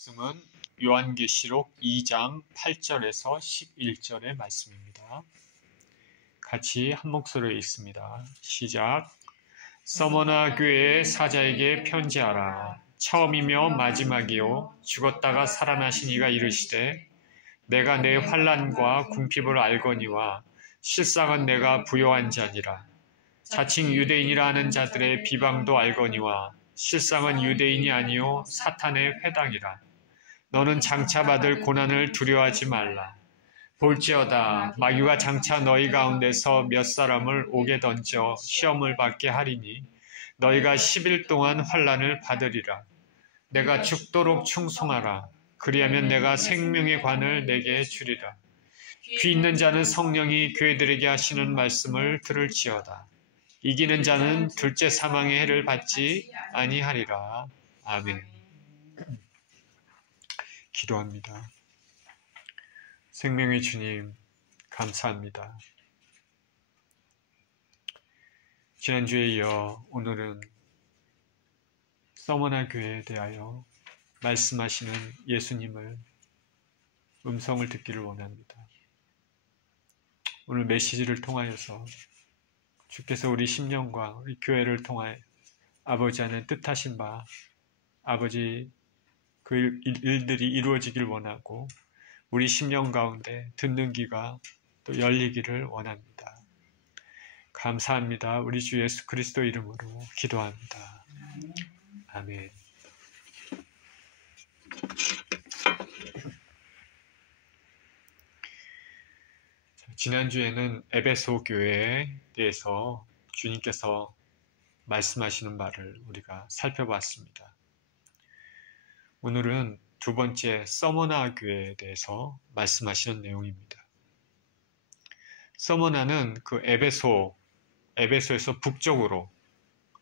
말씀은 요한계시록 2장 8절에서 11절의 말씀입니다. 같이 한 목소리로 읽습니다. 시작. 서머나 교회의 사자에게 편지하라. 처음이며 마지막이요 죽었다가 살아나신 이가 이르시되 내가 내 환난과 궁핍을 알거니와 실상은 내가 부요한 자니라. 자칭 유대인이라 하는 자들의 비방도 알거니와 실상은 유대인이 아니요 사탄의 회당이라. 너는 장차 받을 고난을 두려워하지 말라. 볼지어다 마귀가 장차 너희 가운데서 몇 사람을 옥에 던져 시험을 받게 하리니 너희가 10일 동안 환난을 받으리라. 내가 죽도록 충성하라. 그리하면 내가 생명의 관을 내게 주리라. 귀 있는 자는 성령이 교회들에게 하시는 말씀을 들을지어다. 이기는 자는 둘째 사망의 해를 받지 아니하리라. 아멘. 기도합니다. 생명의 주님, 감사합니다. 지난주에 이어 오늘은 서머나 교회에 대하여 말씀하시는 예수님을 음성을 듣기를 원합니다. 오늘 메시지를 통하여서 주께서 우리 심령과 우리 교회를 통하여 아버지 안에 뜻하신 바 아버지 그 일들이 이루어지길 원하고 우리 심령 가운데 듣는 귀가 또 열리기를 원합니다. 감사합니다. 우리 주 예수 그리스도 이름으로 기도합니다. 아멘. 지난주에는 에베소 교회에 대해서 주님께서 말씀하시는 바를 우리가 살펴봤습니다. 오늘은 두 번째 서머나 교회에 대해서 말씀하시는 내용입니다. 서머나는 그 에베소에서 북쪽으로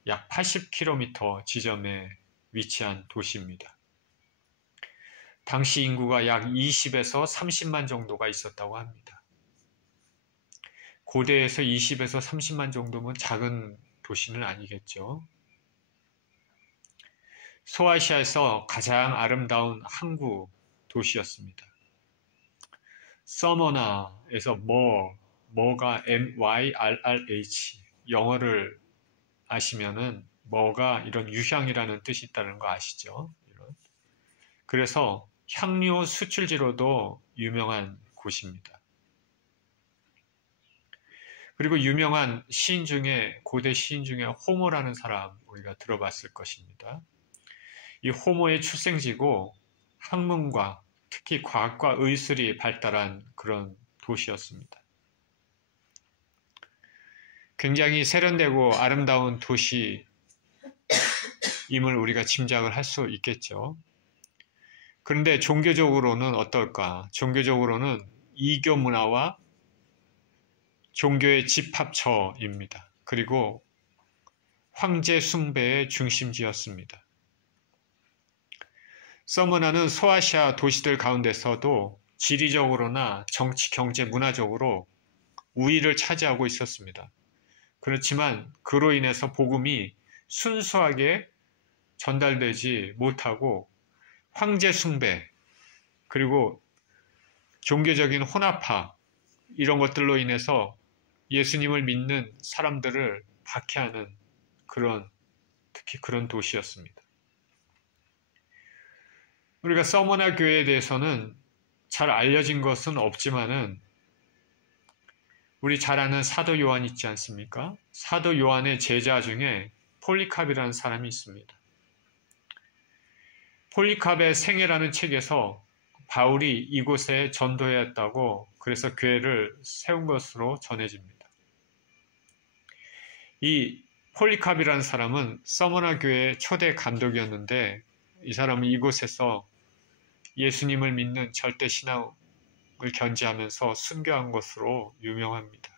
약 80km 지점에 위치한 도시입니다. 당시 인구가 약 20에서 30만 정도가 있었다고 합니다. 고대에서 20에서 30만 정도면 작은 도시는 아니겠죠. 소아시아에서 가장 아름다운 항구 도시였습니다. 서머나에서 뭐가 MYRRH, 영어를 아시면은 뭐가 이런 유향이라는 뜻이 있다는 거 아시죠? 그래서 향료 수출지로도 유명한 곳입니다. 그리고 유명한 시인 중에, 고대 시인 중에 호모라는 사람 우리가 들어봤을 것입니다. 이 호모의 출생지고 학문과 특히 과학과 의술이 발달한 그런 도시였습니다. 굉장히 세련되고 아름다운 도시임을 우리가 짐작을 할 수 있겠죠. 그런데 종교적으로는 어떨까? 종교적으로는 이교 문화와 종교의 집합처입니다. 그리고 황제 숭배의 중심지였습니다. 서머나는 소아시아 도시들 가운데서도 지리적으로나 정치, 경제, 문화적으로 우위를 차지하고 있었습니다. 그렇지만 그로 인해서 복음이 순수하게 전달되지 못하고 황제 숭배 그리고 종교적인 혼합파 이런 것들로 인해서 예수님을 믿는 사람들을 박해하는 특히 그런 도시였습니다. 우리가 서머나 교회에 대해서는 잘 알려진 것은 없지만은 우리 잘 아는 사도 요한 있지 않습니까? 사도 요한의 제자 중에 폴리캅이라는 사람이 있습니다. 폴리캅의 생애라는 책에서 바울이 이곳에 전도했다고 그래서 교회를 세운 것으로 전해집니다. 이 폴리캅이라는 사람은 서머나 교회의 초대 감독이었는데 이 사람은 이곳에서 예수님을 믿는 절대 신앙을 견지하면서 순교한 것으로 유명합니다.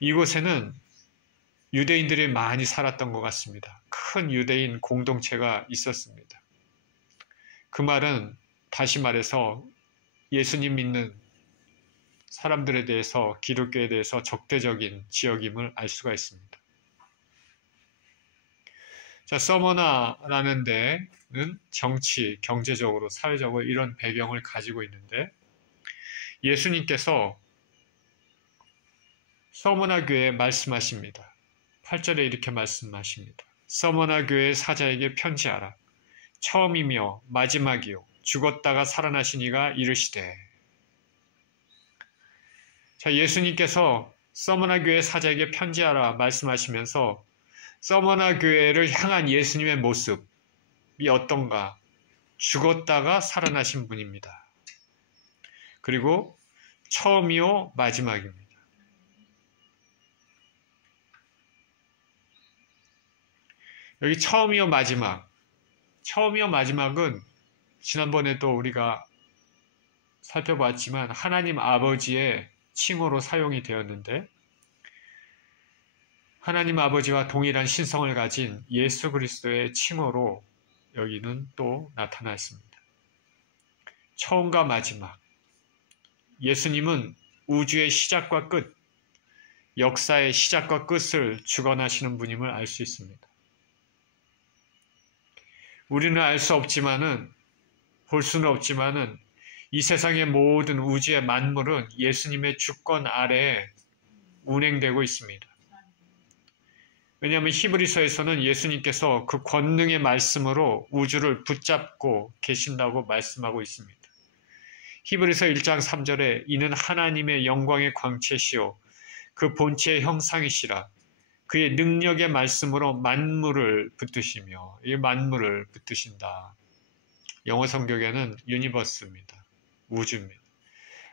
이곳에는 유대인들이 많이 살았던 것 같습니다. 큰 유대인 공동체가 있었습니다. 그 말은 다시 말해서 예수님 믿는 사람들에 대해서 기독교에 대해서 적대적인 지역임을 알 수가 있습니다. 자, 서머나라는 데는 정치, 경제적으로, 사회적으로 이런 배경을 가지고 있는데 예수님께서 서머나 교회에 말씀하십니다. 8절에 이렇게 말씀하십니다. 서머나 교회 사자에게 편지하라. 처음이며 마지막이요 죽었다가 살아나신 이가 이르시되. 자, 예수님께서 서머나 교회 사자에게 편지하라 말씀하시면서 서머나 교회를 향한 예수님의 모습이 어떤가? 죽었다가 살아나신 분입니다. 그리고 처음이요 마지막입니다. 여기 처음이요 마지막. 처음이요 마지막은 지난번에도 우리가 살펴봤지만 하나님 아버지의 칭호로 사용이 되었는데 하나님 아버지와 동일한 신성을 가진 예수 그리스도의 칭호로 여기는 또 나타나 있습니다. 처음과 마지막. 예수님은 우주의 시작과 끝, 역사의 시작과 끝을 주관하시는 분임을 알 수 있습니다. 우리는 알 수 없지만은, 볼 수는 없지만은 이 세상의 모든 우주의 만물은 예수님의 주권 아래에 운행되고 있습니다. 왜냐하면 히브리서에서는 예수님께서 그 권능의 말씀으로 우주를 붙잡고 계신다고 말씀하고 있습니다. 히브리서 1장 3절에 이는 하나님의 영광의 광채시요 그 본체의 형상이시라 그의 능력의 말씀으로 만물을 붙드시며 이 만물을 붙드신다. 영어 성경에는 유니버스입니다. 우주입니다.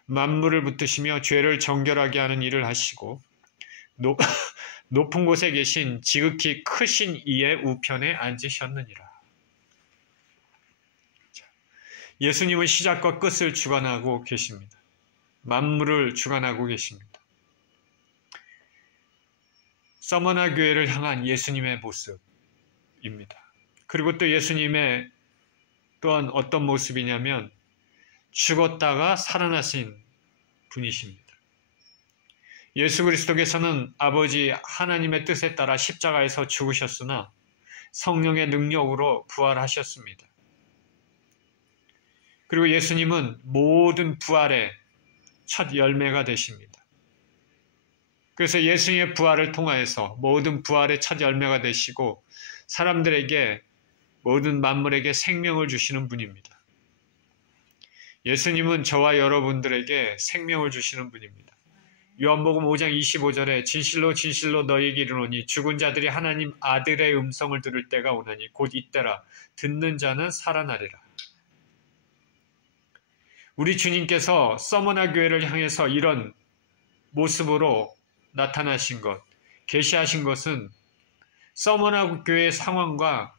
만물을 붙드시며 죄를 정결하게 하는 일을 하시고 높은 곳에 계신 지극히 크신 이의 우편에 앉으셨느니라. 예수님은 시작과 끝을 주관하고 계십니다. 만물을 주관하고 계십니다. 서머나 교회를 향한 예수님의 모습입니다. 그리고 또 예수님의 또한 어떤 모습이냐면 죽었다가 살아나신 분이십니다. 예수 그리스도께서는 아버지 하나님의 뜻에 따라 십자가에서 죽으셨으나 성령의 능력으로 부활하셨습니다. 그리고 예수님은 모든 부활의 첫 열매가 되십니다. 그래서 예수님의 부활을 통하여서 모든 부활의 첫 열매가 되시고 사람들에게 모든 만물에게 생명을 주시는 분입니다. 예수님은 저와 여러분들에게 생명을 주시는 분입니다. 요한복음 5장 25절에 진실로 진실로 너희에게 이르노니 죽은 자들이 하나님 아들의 음성을 들을 때가 오나니 곧 이때라 듣는 자는 살아나리라. 우리 주님께서 서머나 교회를 향해서 이런 모습으로 나타나신 것, 계시하신 것은 서머나 교회의 상황과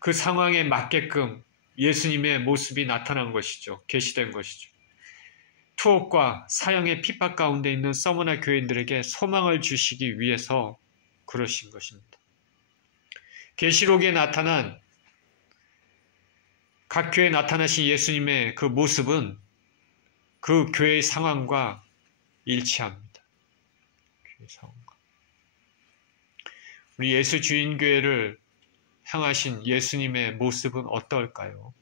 그 상황에 맞게끔 예수님의 모습이 나타난 것이죠. 계시된 것이죠. 투옥과 사형의 핍박 가운데 있는 서머나 교인들에게 소망을 주시기 위해서 그러신 것입니다. 계시록에 나타난 각 교회에 나타나신 예수님의 그 모습은 그 교회의 상황과 일치합니다. 교회의 상황과. 우리 예수 주인교회를 향하신 예수님의 모습은 어떨까요?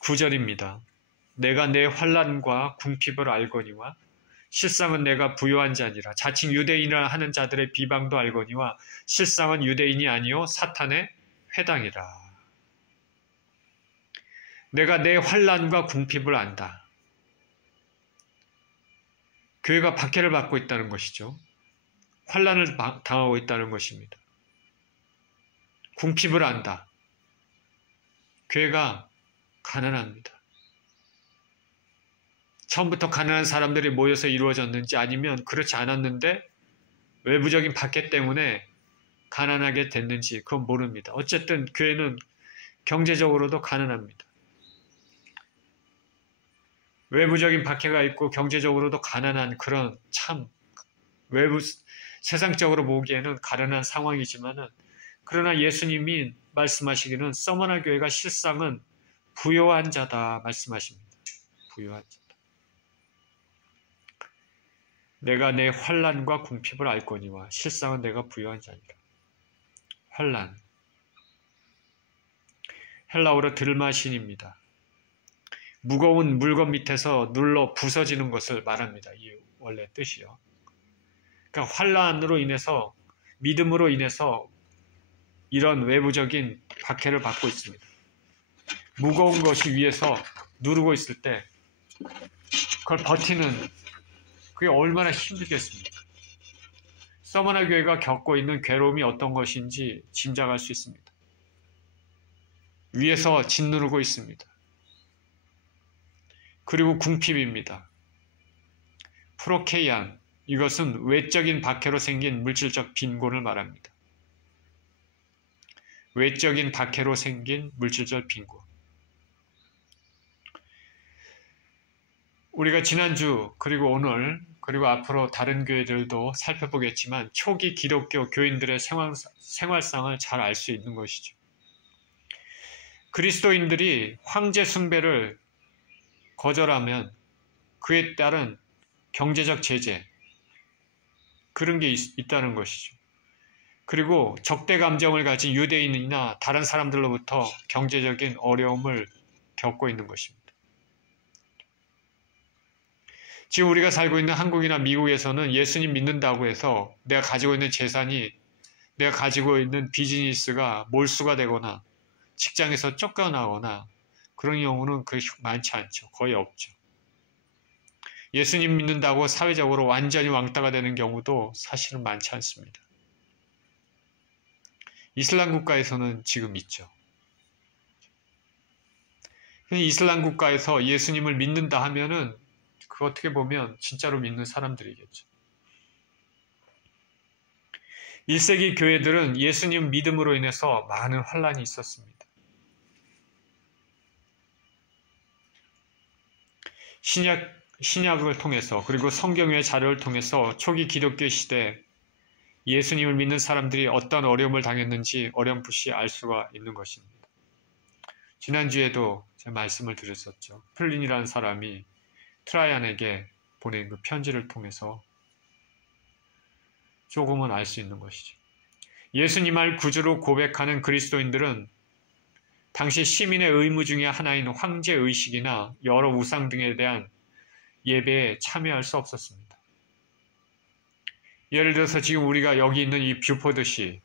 9절입니다. 내가 내 환난과 궁핍을 알거니와 실상은 내가 부요한 자니라. 자칭 유대인이라 하는 자들의 비방도 알거니와 실상은 유대인이 아니요 사탄의 회당이라. 내가 내 환난과 궁핍을 안다. 교회가 박해를 받고 있다는 것이죠. 환난을 당하고 있다는 것입니다. 궁핍을 안다. 교회가 가난합니다. 처음부터 가난한 사람들이 모여서 이루어졌는지 아니면 그렇지 않았는데 외부적인 박해 때문에 가난하게 됐는지 그건 모릅니다. 어쨌든 교회는 경제적으로도 가난합니다. 외부적인 박해가 있고 경제적으로도 가난한 그런 참 외부 세상적으로 보기에는 가난한 상황이지만은 그러나 예수님이 말씀하시기는 서머나 교회가 실상은 부요한 자다 말씀하십니다. 부요한 자다. 내가 내 환난과 궁핍을 알거니와 실상은 내가 부유한 자니라. 환난, 헬라어로 들마신입니다. 무거운 물건 밑에서 눌러 부서지는 것을 말합니다. 이 원래 뜻이요. 그러니까 환난으로 인해서, 믿음으로 인해서 이런 외부적인 박해를 받고 있습니다. 무거운 것이 위에서 누르고 있을 때 그걸 버티는, 그게 얼마나 힘들겠습니까? 서머나 교회가 겪고 있는 괴로움이 어떤 것인지 짐작할 수 있습니다. 위에서 짓누르고 있습니다. 그리고 궁핍입니다. 프로케이안, 이것은 외적인 박해로 생긴 물질적 빈곤을 말합니다. 외적인 박해로 생긴 물질적 빈곤. 우리가 지난주 그리고 오늘 그리고 앞으로 다른 교회들도 살펴보겠지만 초기 기독교 교인들의 생활상을 잘 알 수 있는 것이죠. 그리스도인들이 황제 숭배를 거절하면 그에 따른 경제적 제재, 그런 게 있다는 것이죠. 그리고 적대 감정을 가진 유대인이나 다른 사람들로부터 경제적인 어려움을 겪고 있는 것입니다. 지금 우리가 살고 있는 한국이나 미국에서는 예수님 믿는다고 해서 내가 가지고 있는 재산이, 내가 가지고 있는 비즈니스가 몰수가 되거나 직장에서 쫓겨나거나 그런 경우는 그렇게 많지 않죠. 거의 없죠. 예수님 믿는다고 사회적으로 완전히 왕따가 되는 경우도 사실은 많지 않습니다. 이슬람 국가에서는 지금 있죠. 이슬람 국가에서 예수님을 믿는다 하면은 그 어떻게 보면 진짜로 믿는 사람들이겠죠. 1세기 교회들은 예수님 믿음으로 인해서 많은 환난이 있었습니다. 신약을 통해서 그리고 성경의 자료를 통해서 초기 기독교 시대 예수님을 믿는 사람들이 어떤 어려움을 당했는지 어렴풋이 알 수가 있는 것입니다. 지난주에도 제가 말씀을 드렸었죠. 플린이라는 사람이 트라이안에게 보낸 그 편지를 통해서 조금은 알 수 있는 것이죠. 예수님을 구주로 고백하는 그리스도인들은 당시 시민의 의무 중에 하나인 황제의식이나 여러 우상 등에 대한 예배에 참여할 수 없었습니다. 예를 들어서 지금 우리가 여기 있는 이 뷰포드시에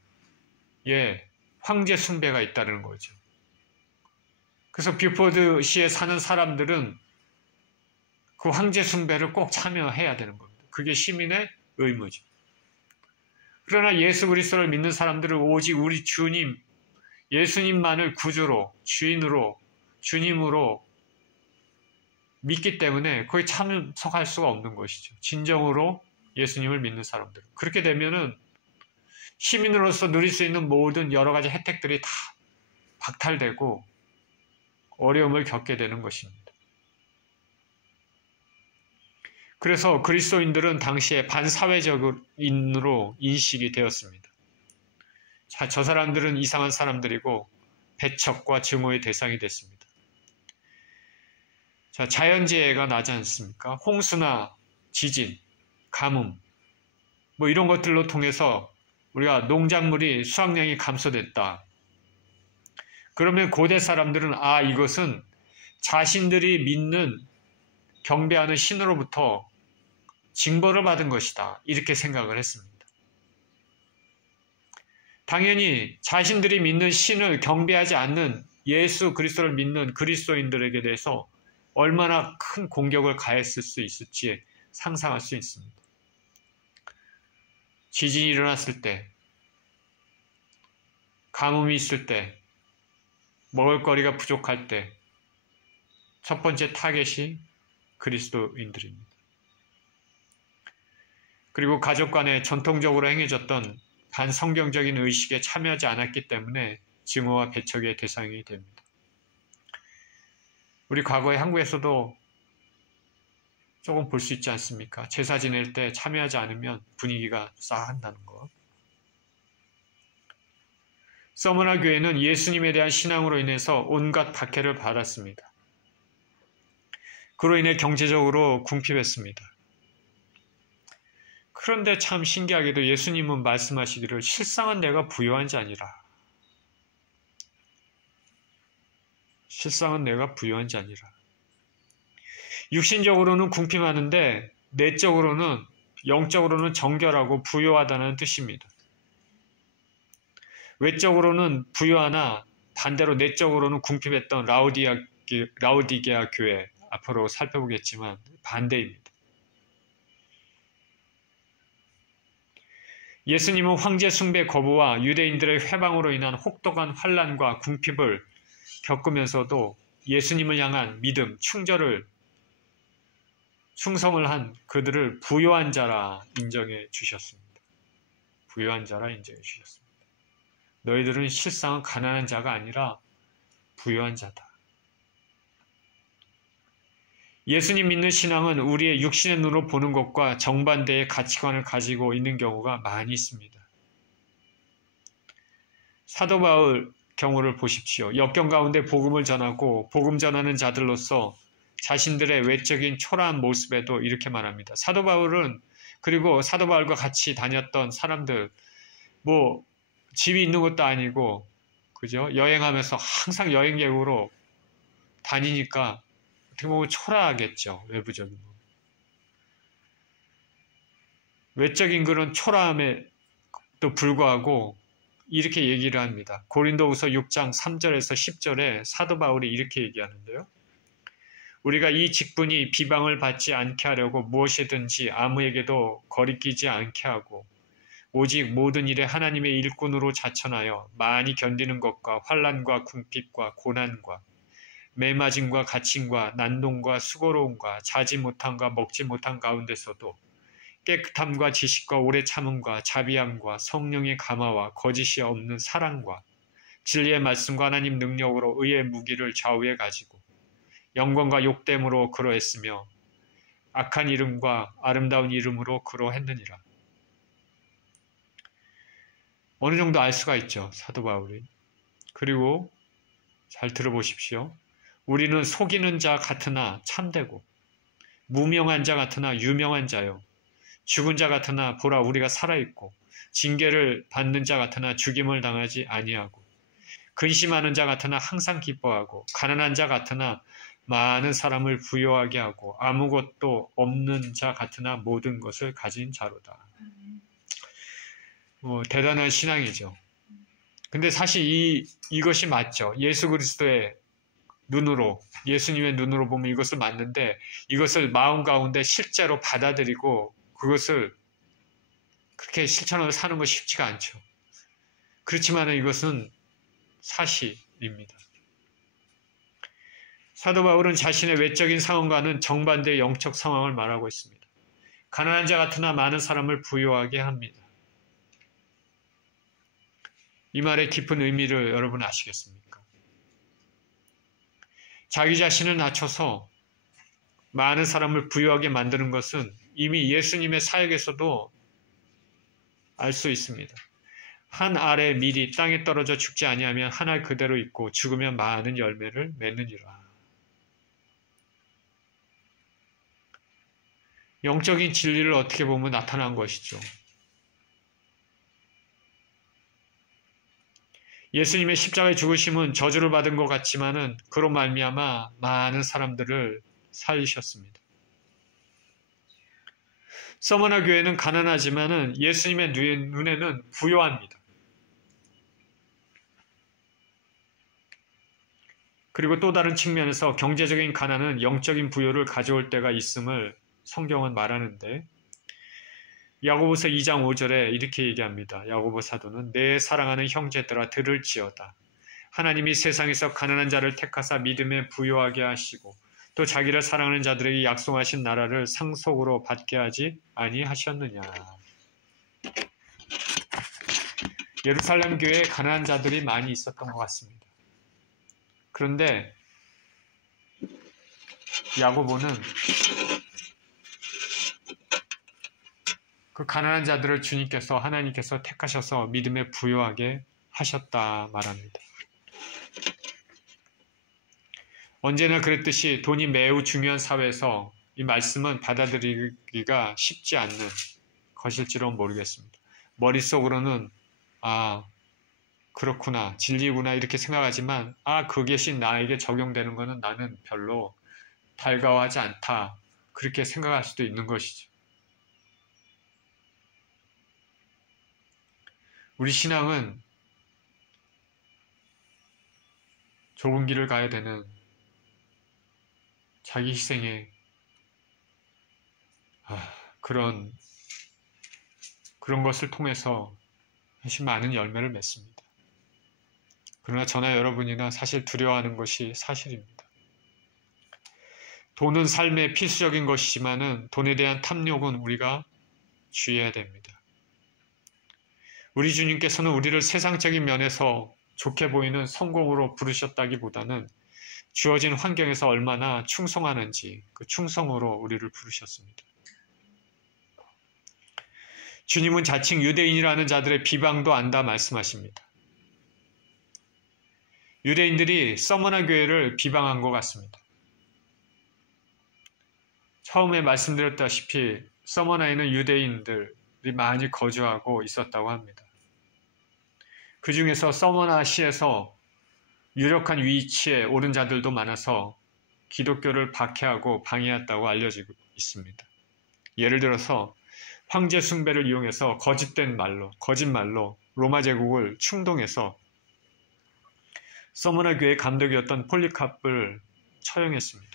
황제 숭배가 있다는 거죠. 그래서 뷰포드시에 사는 사람들은 그 황제 숭배를 꼭 참여해야 되는 겁니다. 그게 시민의 의무죠. 그러나 예수 그리스도를 믿는 사람들은 오직 우리 주님, 예수님만을 구주로, 주인으로, 주님으로 믿기 때문에 거기 참석할 수가 없는 것이죠. 진정으로 예수님을 믿는 사람들. 그렇게 되면은 시민으로서 누릴 수 있는 모든 여러 가지 혜택들이 다 박탈되고 어려움을 겪게 되는 것입니다. 그래서 그리스도인들은 당시에 반사회적인으로 인식이 되었습니다. 자, 저 사람들은 이상한 사람들이고 배척과 증오의 대상이 됐습니다. 자, 자연재해가 나지 않습니까? 홍수나 지진, 가뭄, 뭐 이런 것들로 통해서 우리가 농작물이 수확량이 감소됐다. 그러면 고대 사람들은 이것은 자신들이 믿는 경배하는 신으로부터 징벌을 받은 것이다. 이렇게 생각을 했습니다. 당연히 자신들이 믿는 신을 경배하지 않는 예수 그리스도를 믿는 그리스도인들에게 대해서 얼마나 큰 공격을 가했을 수 있을지 상상할 수 있습니다. 지진이 일어났을 때, 가뭄이 있을 때, 먹을거리가 부족할 때 첫 번째 타겟이 그리스도인들입니다. 그리고 가족 간에 전통적으로 행해졌던 반성경적인 의식에 참여하지 않았기 때문에 증오와 배척의 대상이 됩니다. 우리 과거에 한국에서도 조금 볼 수 있지 않습니까? 제사 지낼 때 참여하지 않으면 분위기가 싸한다는 것. 서머나 교회는 예수님에 대한 신앙으로 인해서 온갖 박해를 받았습니다. 그로 인해 경제적으로 궁핍했습니다. 그런데 참 신기하게도 예수님은 말씀하시기를 실상은 내가 부요한 자니라. 실상은 내가 부요한 자니라. 육신적으로는 궁핍하는데 내적으로는 영적으로는 정결하고 부요하다는 뜻입니다. 외적으로는 부요하나 반대로 내적으로는 궁핍했던 라오디게아 교회, 앞으로 살펴보겠지만 반대입니다. 예수님은 황제 숭배 거부와 유대인들의 회방으로 인한 혹독한 환난과 궁핍을 겪으면서도 예수님을 향한 믿음, 충성을 한 그들을 부요한 자라 인정해 주셨습니다. 부요한 자라 인정해 주셨습니다. 너희들은 실상은 가난한 자가 아니라 부요한 자다. 예수님 믿는 신앙은 우리의 육신의 눈으로 보는 것과 정반대의 가치관을 가지고 있는 경우가 많이 있습니다. 사도 바울 경우를 보십시오. 역경 가운데 복음을 전하고 복음 전하는 자들로서 자신들의 외적인 초라한 모습에도 이렇게 말합니다. 사도 바울은, 그리고 사도 바울과 같이 다녔던 사람들, 집이 있는 것도 아니고, 그죠? 여행하면서 항상 여행객으로 다니니까 어떻게 보면 초라하겠죠. 외부적인 거. 외적인 그런 초라함에도 불구하고 이렇게 얘기를 합니다. 고린도후서 6장 3절에서 10절에 사도 바울이 이렇게 얘기하는데요. 우리가 이 직분이 비방을 받지 않게 하려고 무엇이든지 아무에게도 거리끼지 않게 하고 오직 모든 일에 하나님의 일꾼으로 자천하여 많이 견디는 것과 환난과 궁핍과 고난과 매맞음과 갇힘과 난동과 수고로움과 자지 못함과 먹지 못함 가운데서도 깨끗함과 지식과 오래 참음과 자비함과 성령의 감화와 거짓이 없는 사랑과 진리의 말씀과 하나님 능력으로 의의 무기를 좌우에 가지고 영광과 욕됨으로 그러했으며 악한 이름과 아름다운 이름으로 그러했느니라. 어느 정도 알 수가 있죠. 사도 바울이. 그리고 잘 들어보십시오. 우리는 속이는 자 같으나 참되고 무명한 자 같으나 유명한 자요. 죽은 자 같으나 보라 우리가 살아있고 징계를 받는 자 같으나 죽임을 당하지 아니하고 근심하는 자 같으나 항상 기뻐하고 가난한 자 같으나 많은 사람을 부요하게 하고 아무것도 없는 자 같으나 모든 것을 가진 자로다. 대단한 신앙이죠. 근데 사실 이것이 맞죠. 예수 그리스도의 눈으로, 예수님의 눈으로 보면 이것을 맞는데 이것을 마음 가운데 실제로 받아들이고 그것을 그렇게 실천하고 사는 것이 쉽지가 않죠. 그렇지만 이것은 사실입니다. 사도 바울은 자신의 외적인 상황과는 정반대의 영적 상황을 말하고 있습니다. 가난한 자 같으나 많은 사람을 부요하게 합니다. 이 말의 깊은 의미를 여러분 아시겠습니까? 자기 자신을 낮춰서 많은 사람을 부유하게 만드는 것은 이미 예수님의 사역에서도 알 수 있습니다. 한 알의 밀이 땅에 떨어져 죽지 아니하면 한 알 그대로 있고 죽으면 많은 열매를 맺느니라. 영적인 진리를 어떻게 보면 나타난 것이죠. 예수님의 십자가의 죽으심은 저주를 받은 것 같지만은 그로 말미암아 많은 사람들을 살리셨습니다. 서머나 교회는 가난하지만은 예수님의 눈에는 부요합니다. 그리고 또 다른 측면에서 경제적인 가난은 영적인 부요를 가져올 때가 있음을 성경은 말하는데 야고보서 2장 5절에 이렇게 얘기합니다. 야고보 사도는 내 사랑하는 형제들아 들을지어다. 하나님이 세상에서 가난한 자를 택하사 믿음에 부요하게 하시고 또 자기를 사랑하는 자들에게 약속하신 나라를 상속으로 받게 하지 아니하셨느냐. 예루살렘 교회에 가난한 자들이 많이 있었던 것 같습니다. 그런데 야고보는 그 가난한 자들을 하나님께서 택하셔서 믿음에 부요하게 하셨다 말합니다. 언제나 그랬듯이 돈이 매우 중요한 사회에서 이 말씀은 받아들이기가 쉽지 않는 것일지는 모르겠습니다. 머릿속으로는 그렇구나, 진리구나 이렇게 생각하지만 그것이 나에게 적용되는 것은 나는 별로 달가워하지 않다, 그렇게 생각할 수도 있는 것이죠. 우리 신앙은 좁은 길을 가야 되는 자기 희생의 그런 것을 통해서 사실 많은 열매를 맺습니다. 그러나 저나 여러분이나 사실 두려워하는 것이 사실입니다. 돈은 삶의 필수적인 것이지만은 돈에 대한 탐욕은 우리가 주의해야 됩니다. 우리 주님께서는 우리를 세상적인 면에서 좋게 보이는 성공으로 부르셨다기보다는 주어진 환경에서 얼마나 충성하는지 그 충성으로 우리를 부르셨습니다. 주님은 자칭 유대인이라는 자들의 비방도 안다 말씀하십니다. 유대인들이 서머나 교회를 비방한 것 같습니다. 처음에 말씀드렸다시피 서머나에는 유대인들이 많이 거주하고 있었다고 합니다. 그 중에서 서머나시에서 유력한 위치에 오른 자들도 많아서 기독교를 박해하고 방해했다고 알려지고 있습니다. 예를 들어서 황제 숭배를 이용해서 거짓말로 로마 제국을 충동해서 서머나 교회 감독이었던 폴리카프를 처형했습니다.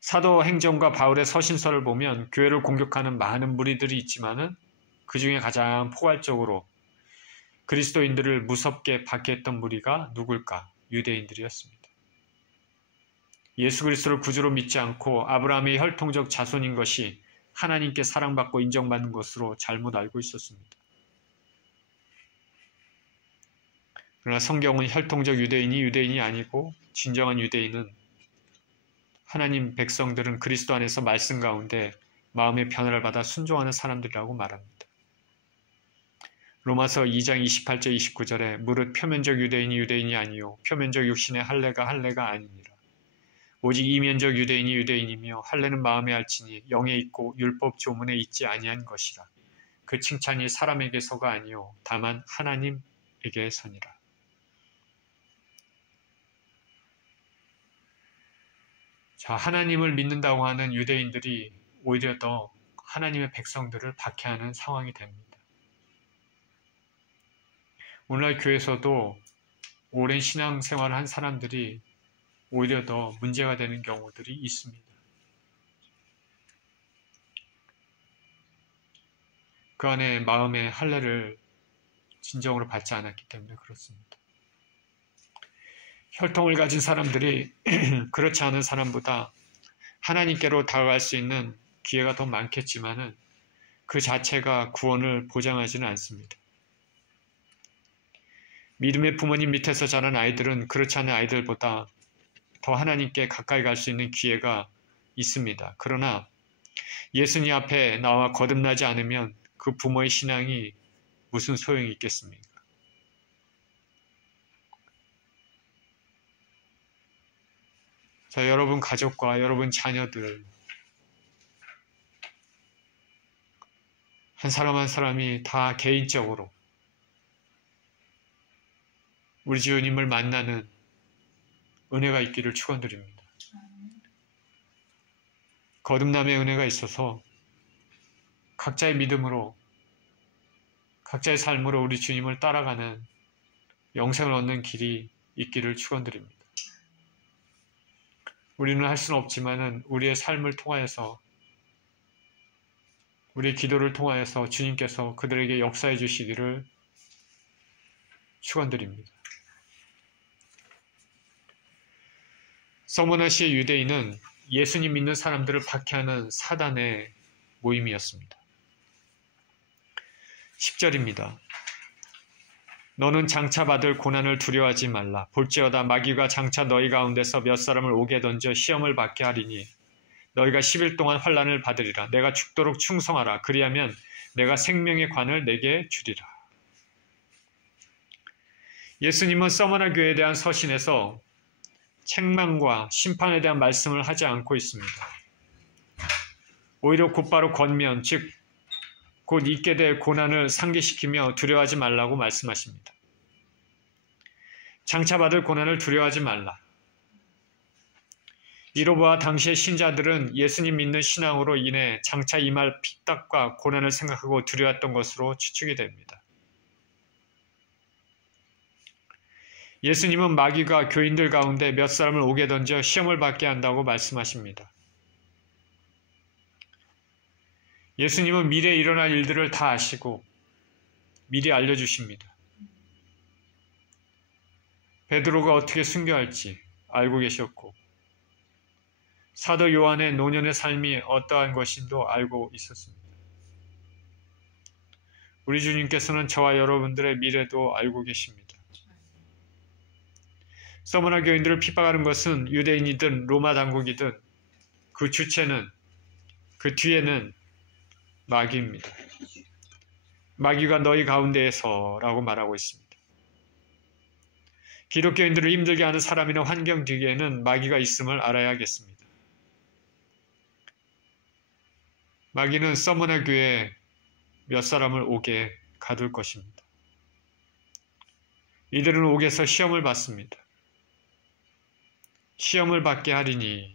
사도행전과 바울의 서신서를 보면 교회를 공격하는 많은 무리들이 있지만은 그 중에 가장 포괄적으로 그리스도인들을 무섭게 박해했던 무리가 누굴까? 유대인들이었습니다. 예수 그리스도를 구주로 믿지 않고 아브라함의 혈통적 자손인 것이 하나님께 사랑받고 인정받는 것으로 잘못 알고 있었습니다. 그러나 성경은 혈통적 유대인이 아니고 진정한 유대인은 하나님 백성들은 그리스도 안에서 말씀 가운데 마음의 변화를 받아 순종하는 사람들이라고 말합니다. 로마서 2장 28절 29절에 무릇 표면적 유대인이 아니요 표면적 육신의 할례가 아니니라. 오직 이면적 유대인이며 할례는 마음에 알지니 영에 있고 율법 조문에 있지 아니한 것이라. 그 칭찬이 사람에게서가 아니요 다만 하나님에게서니라. 자, 하나님을 믿는다고 하는 유대인들이 오히려 더 하나님의 백성들을 박해하는 상황이 됩니다. 오늘날 교회에서도 오랜 신앙생활을 한 사람들이 오히려 더 문제가 되는 경우들이 있습니다. 그 안에 마음의 할례를 진정으로 받지 않았기 때문에 그렇습니다. 혈통을 가진 사람들이 그렇지 않은 사람보다 하나님께로 다가갈 수 있는 기회가 더 많겠지만은 그 자체가 구원을 보장하지는 않습니다. 믿음의 부모님 밑에서 자란 아이들은 그렇지 않은 아이들보다 더 하나님께 가까이 갈 수 있는 기회가 있습니다. 그러나 예수님 앞에 나와 거듭나지 않으면 그 부모의 신앙이 무슨 소용이 있겠습니까? 자, 여러분 가족과 여러분 자녀들 한 사람 한 사람이 다 개인적으로 우리 주님을 만나는 은혜가 있기를 축원드립니다. 거듭남의 은혜가 있어서 각자의 믿음으로 각자의 삶으로 우리 주님을 따라가는 영생을 얻는 길이 있기를 축원드립니다. 우리는 할 수는 없지만은 우리의 삶을 통하여서 우리의 기도를 통하여서 주님께서 그들에게 역사해 주시기를 축원드립니다. 서머나시의 유대인은 예수님 믿는 사람들을 박해하는 사단의 모임이었습니다. 10절입니다. 너는 장차 받을 고난을 두려워하지 말라. 볼지어다 마귀가 장차 너희 가운데서 몇 사람을 옥에 던져 시험을 받게 하리니 너희가 10일 동안 환난을 받으리라. 내가 죽도록 충성하라. 그리하면 내가 생명의 관을 내게 주리라. 예수님은 서머나 교회에 대한 서신에서 책망과 심판에 대한 말씀을 하지 않고 있습니다. 오히려 곧바로 권면, 즉 곧 있게 될 고난을 상기시키며 두려워하지 말라고 말씀하십니다. 장차 받을 고난을 두려워하지 말라. 이로 보아 당시의 신자들은 예수님 믿는 신앙으로 인해 장차 임할 핍박과 고난을 생각하고 두려웠던 것으로 추측이 됩니다. 예수님은 마귀가 교인들 가운데 몇 사람을 옥에 던져 시험을 받게 한다고 말씀하십니다. 예수님은 미래에 일어날 일들을 다 아시고 미리 알려주십니다. 베드로가 어떻게 순교할지 알고 계셨고 사도 요한의 노년의 삶이 어떠한 것인도 알고 있었습니다. 우리 주님께서는 저와 여러분들의 미래도 알고 계십니다. 서머나 교인들을 핍박하는 것은 유대인이든 로마 당국이든 그 주체는, 그 뒤에는 마귀입니다. 마귀가 너희 가운데에서 라고 말하고 있습니다. 기독교인들을 힘들게 하는 사람이나 환경 뒤에는 마귀가 있음을 알아야겠습니다. 마귀는 서머나 교회에 몇 사람을 옥에 가둘 것입니다. 이들은 옥에서 시험을 받습니다. 시험을 받게 하리니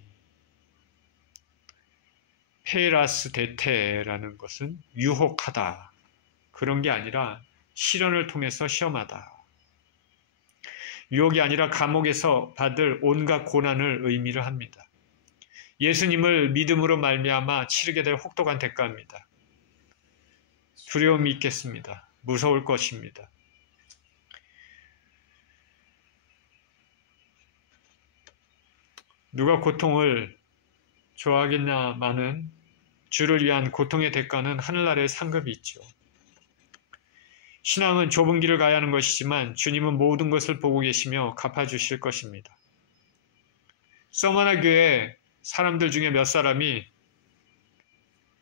페이라스 데테라는 것은 유혹하다. 그런 게 아니라 시련을 통해서 시험하다. 유혹이 아니라 감옥에서 받을 온갖 고난을 의미를 합니다. 예수님을 믿음으로 말미암아 치르게 될 혹독한 대가입니다. 두려움이 있겠습니다. 무서울 것입니다. 누가 고통을 좋아하겠냐마는 주를 위한 고통의 대가는 하늘나라의 상급이 있죠. 신앙은 좁은 길을 가야 하는 것이지만 주님은 모든 것을 보고 계시며 갚아주실 것입니다. 서머나 교회 사람들 중에 몇 사람이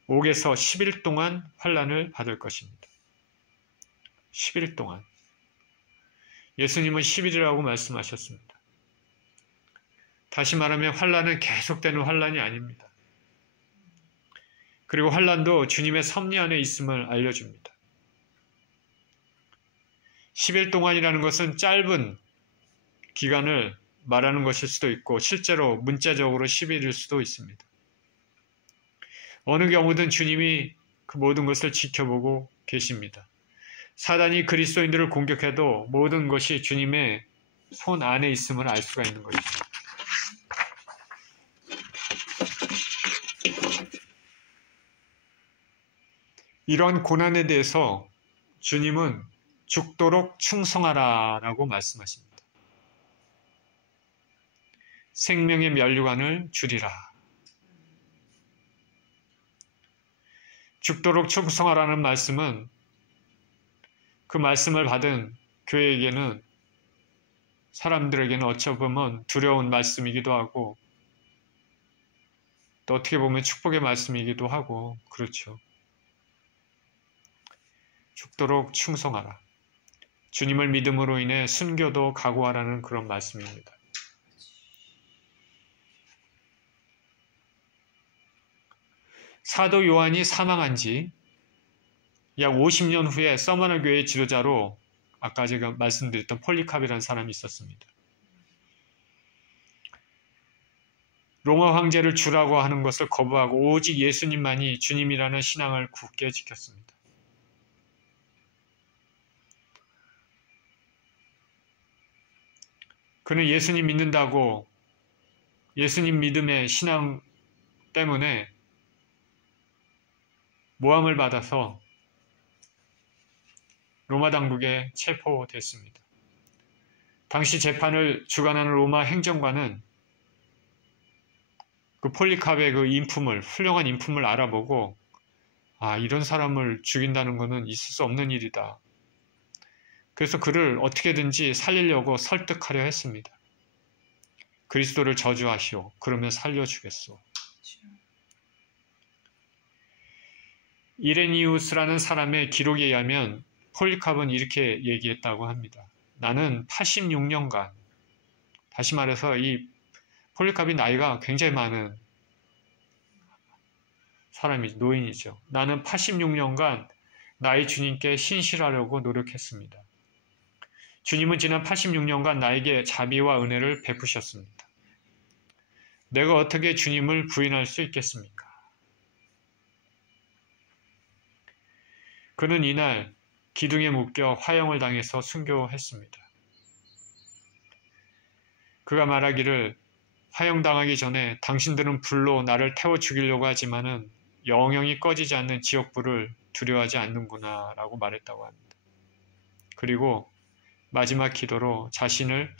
옥에서 10일 동안 환난을 받을 것입니다. 10일 동안. 예수님은 10일이라고 말씀하셨습니다. 다시 말하면 환난은 계속되는 환난이 아닙니다. 그리고 환난도 주님의 섭리 안에 있음을 알려줍니다. 10일 동안이라는 것은 짧은 기간을 말하는 것일 수도 있고 실제로 문자적으로 10일일 수도 있습니다. 어느 경우든 주님이 그 모든 것을 지켜보고 계십니다. 사단이 그리스도인들을 공격해도 모든 것이 주님의 손 안에 있음을 알 수가 있는 것입니다. 이런 고난에 대해서 주님은 죽도록 충성하라라고 말씀하십니다. 생명의 면류관을 주리라. 죽도록 충성하라는 말씀은 그 말씀을 받은 교회에게는 사람들에게는 어쩌면 두려운 말씀이기도 하고 또 어떻게 보면 축복의 말씀이기도 하고 그렇죠. 죽도록 충성하라. 주님을 믿음으로 인해 순교도 각오하라는 그런 말씀입니다. 사도 요한이 사망한 지 약 50년 후에 서머나 교회의 지도자로 아까 제가 말씀드렸던 폴리캅이라는 사람이 있었습니다. 로마 황제를 주라고 하는 것을 거부하고 오직 예수님만이 주님이라는 신앙을 굳게 지켰습니다. 그는 예수님 믿는다고 예수님 믿음의 신앙 때문에 모함을 받아서 로마 당국에 체포됐습니다. 당시 재판을 주관하는 로마 행정관은 그 폴리캅의 그 인품을, 훌륭한 인품을 알아보고 이런 사람을 죽인다는 것은 있을 수 없는 일이다. 그래서 그를 어떻게든지 살리려고 설득하려 했습니다. 그리스도를 저주하시오. 그러면 살려주겠소. 이레니우스라는 사람의 기록에 의하면 폴리캅은 이렇게 얘기했다고 합니다. 나는 86년간, 다시 말해서 이 폴리캅이 나이가 굉장히 많은 사람이 노인이죠. 나는 86년간 나의 주님께 신실하려고 노력했습니다. 주님은 지난 86년간 나에게 자비와 은혜를 베푸셨습니다. 내가 어떻게 주님을 부인할 수 있겠습니까? 그는 이날 기둥에 묶여 화형을 당해서 순교했습니다. 그가 말하기를 화형당하기 전에 당신들은 불로 나를 태워 죽이려고 하지만은 영영이 꺼지지 않는 지옥불을 두려워하지 않는구나 라고 말했다고 합니다. 그리고 마지막 기도로 자신을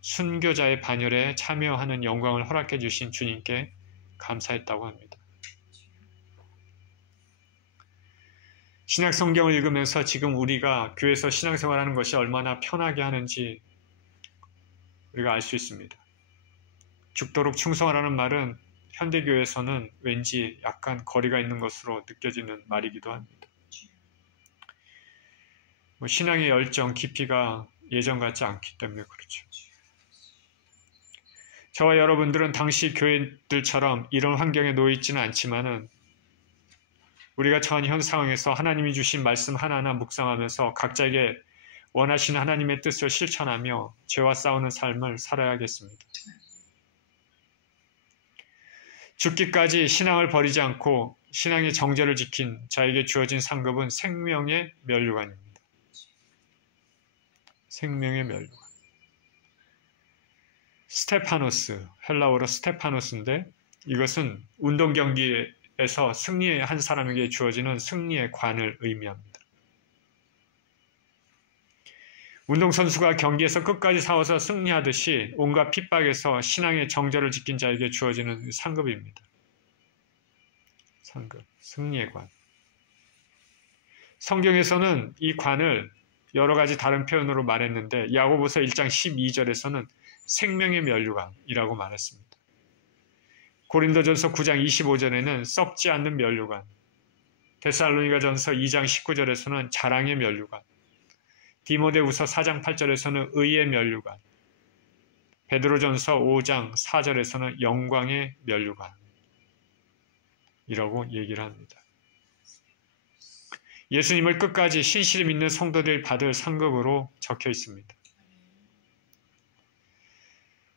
순교자의 반열에 참여하는 영광을 허락해 주신 주님께 감사했다고 합니다. 신약 성경을 읽으면서 지금 우리가 교회에서 신앙생활하는 것이 얼마나 편하게 하는지 우리가 알 수 있습니다. 죽도록 충성하라는 말은 현대교회에서는 왠지 약간 거리가 있는 것으로 느껴지는 말이기도 합니다. 신앙의 열정, 깊이가 예전 같지 않기 때문에 그렇죠. 저와 여러분들은 당시 교회들처럼 이런 환경에 놓여 있지는 않지만은 우리가 처한 현 상황에서 하나님이 주신 말씀 하나하나 묵상하면서 각자에게 원하시는 하나님의 뜻을 실천하며 죄와 싸우는 삶을 살아야겠습니다. 죽기까지 신앙을 버리지 않고 신앙의 정죄를 지킨 자에게 주어진 상급은 생명의 면류관입니다. 생명의 면류관. 스테파노스, 헬라어로 스테파노스인데 이것은 운동 경기에서 승리한 사람에게 주어지는 승리의 관을 의미합니다. 운동선수가 경기에서 끝까지 싸워서 승리하듯이 온갖 핍박에서 신앙의 정절을 지킨 자에게 주어지는 상급입니다. 상급, 승리의 관. 성경에서는 이 관을 여러 가지 다른 표현으로 말했는데 야고보서 1장 12절에서는 생명의 면류관이라고 말했습니다. 고린도전서 9장 25절에는 썩지 않는 면류관, 데살로니가전서 2장 19절에서는 자랑의 면류관, 디모데후서 4장 8절에서는 의의 면류관, 베드로전서 5장 4절에서는 영광의 면류관 이라고 얘기를 합니다. 예수님을 끝까지 신실히 믿는 성도들이 받을 상급으로 적혀 있습니다.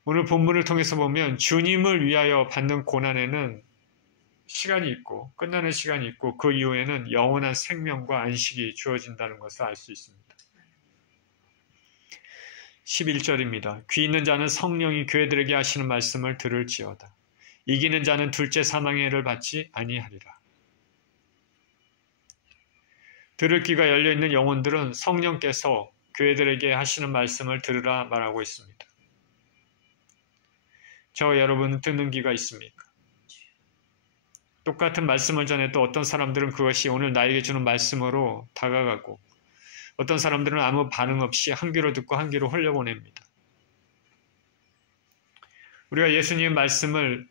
오늘 본문을 통해서 보면 주님을 위하여 받는 고난에는 시간이 있고 끝나는 시간이 있고 그 이후에는 영원한 생명과 안식이 주어진다는 것을 알 수 있습니다. 11절입니다. 귀 있는 자는 성령이 교회들에게 하시는 말씀을 들을지어다. 이기는 자는 둘째 사망의 해를 받지 아니하리라. 들을 귀가 열려있는 영혼들은 성령께서 교회들에게 하시는 말씀을 들으라 말하고 있습니다. 저와 여러분은 듣는 귀가 있습니까? 똑같은 말씀을 전해도 어떤 사람들은 그것이 오늘 나에게 주는 말씀으로 다가가고 어떤 사람들은 아무 반응 없이 한 귀로 듣고 한 귀로 흘려보냅니다. 우리가 예수님의 말씀을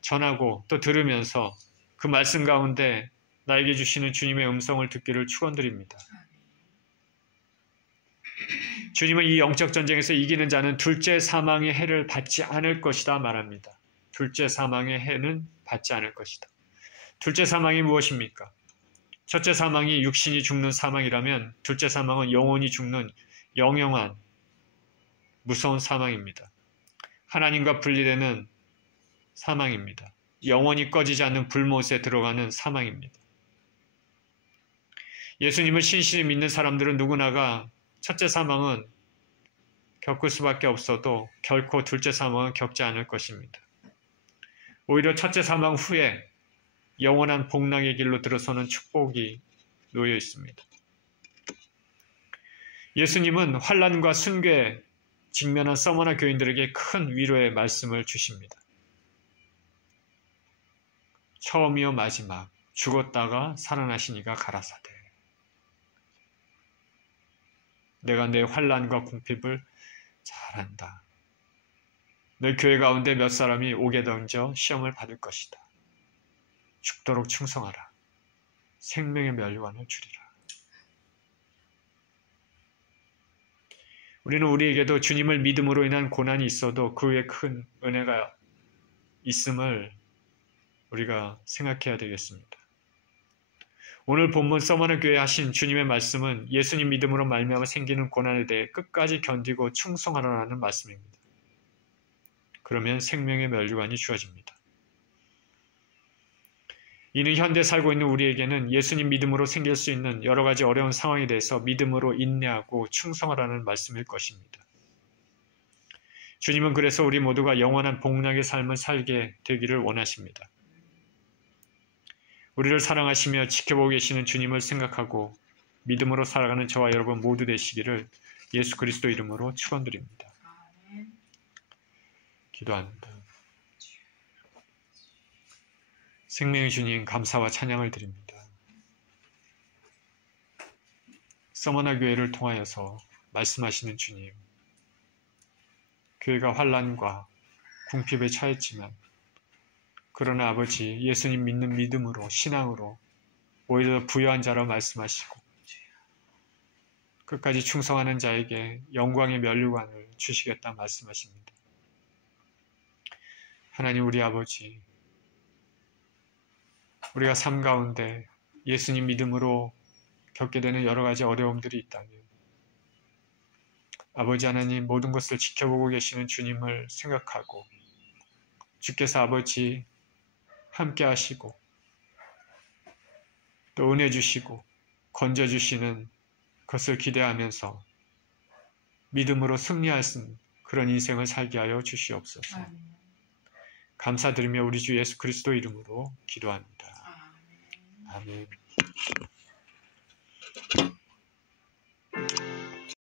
전하고 또 들으면서 그 말씀 가운데 나에게 주시는 주님의 음성을 듣기를 축원드립니다. 주님은 이 영적 전쟁에서 이기는 자는 둘째 사망의 해를 받지 않을 것이다 말합니다. 둘째 사망의 해는 받지 않을 것이다. 둘째 사망이 무엇입니까? 첫째 사망이 육신이 죽는 사망이라면 둘째 사망은 영혼이 죽는 영영한 무서운 사망입니다. 하나님과 분리되는 사망입니다. 영원히 꺼지지 않는 불못에 들어가는 사망입니다. 예수님을 신실히 믿는 사람들은 누구나가 첫째 사망은 겪을 수밖에 없어도 결코 둘째 사망은 겪지 않을 것입니다. 오히려 첫째 사망 후에 영원한 복락의 길로 들어서는 축복이 놓여 있습니다. 예수님은 환난과 순교에 직면한 서머나 교인들에게 큰 위로의 말씀을 주십니다. 처음이요 마지막 죽었다가 살아나신 이가 가라사대 내가 내 환난과 궁핍을 잘한다. 내 교회 가운데 몇 사람이 옥에 던져 시험을 받을 것이다. 죽도록 충성하라. 생명의 면류관을 주리라. 우리는 우리에게도 주님을 믿음으로 인한 고난이 있어도 그 위에 큰 은혜가 있음을 우리가 생각해야 되겠습니다. 오늘 본문 서머너 교회에 하신 주님의 말씀은 예수님 믿음으로 말미암아 생기는 고난에 대해 끝까지 견디고 충성하라는 말씀입니다. 그러면 생명의 면류관이 주어집니다. 이는 현대 살고 있는 우리에게는 예수님 믿음으로 생길 수 있는 여러 가지 어려운 상황에 대해서 믿음으로 인내하고 충성하라는 말씀일 것입니다. 주님은 그래서 우리 모두가 영원한 복락의 삶을 살게 되기를 원하십니다. 우리를 사랑하시며 지켜보고 계시는 주님을 생각하고 믿음으로 살아가는 저와 여러분 모두 되시기를 예수 그리스도 이름으로 축원드립니다. 기도합니다. 생명의 주님 감사와 찬양을 드립니다. 서머너 교회를 통하여서 말씀하시는 주님, 교회가 환난과 궁핍에 처했지만 그러나 아버지 예수님 믿는 믿음으로 신앙으로 오히려 부유한 자로 말씀하시고 끝까지 충성하는 자에게 영광의 면류관을 주시겠다 말씀하십니다. 하나님 우리 아버지, 우리가 삶 가운데 예수님 믿음으로 겪게 되는 여러 가지 어려움들이 있다면 아버지 하나님 모든 것을 지켜보고 계시는 주님을 생각하고 주께서 아버지 함께 하시고 또 은혜 주시고 건져주시는 것을 기대하면서 믿음으로 승리할 수 있는 그런 인생을 살게 하여 주시옵소서. 감사드리며 우리 주 예수 그리스도 이름으로 기도합니다. 아멘.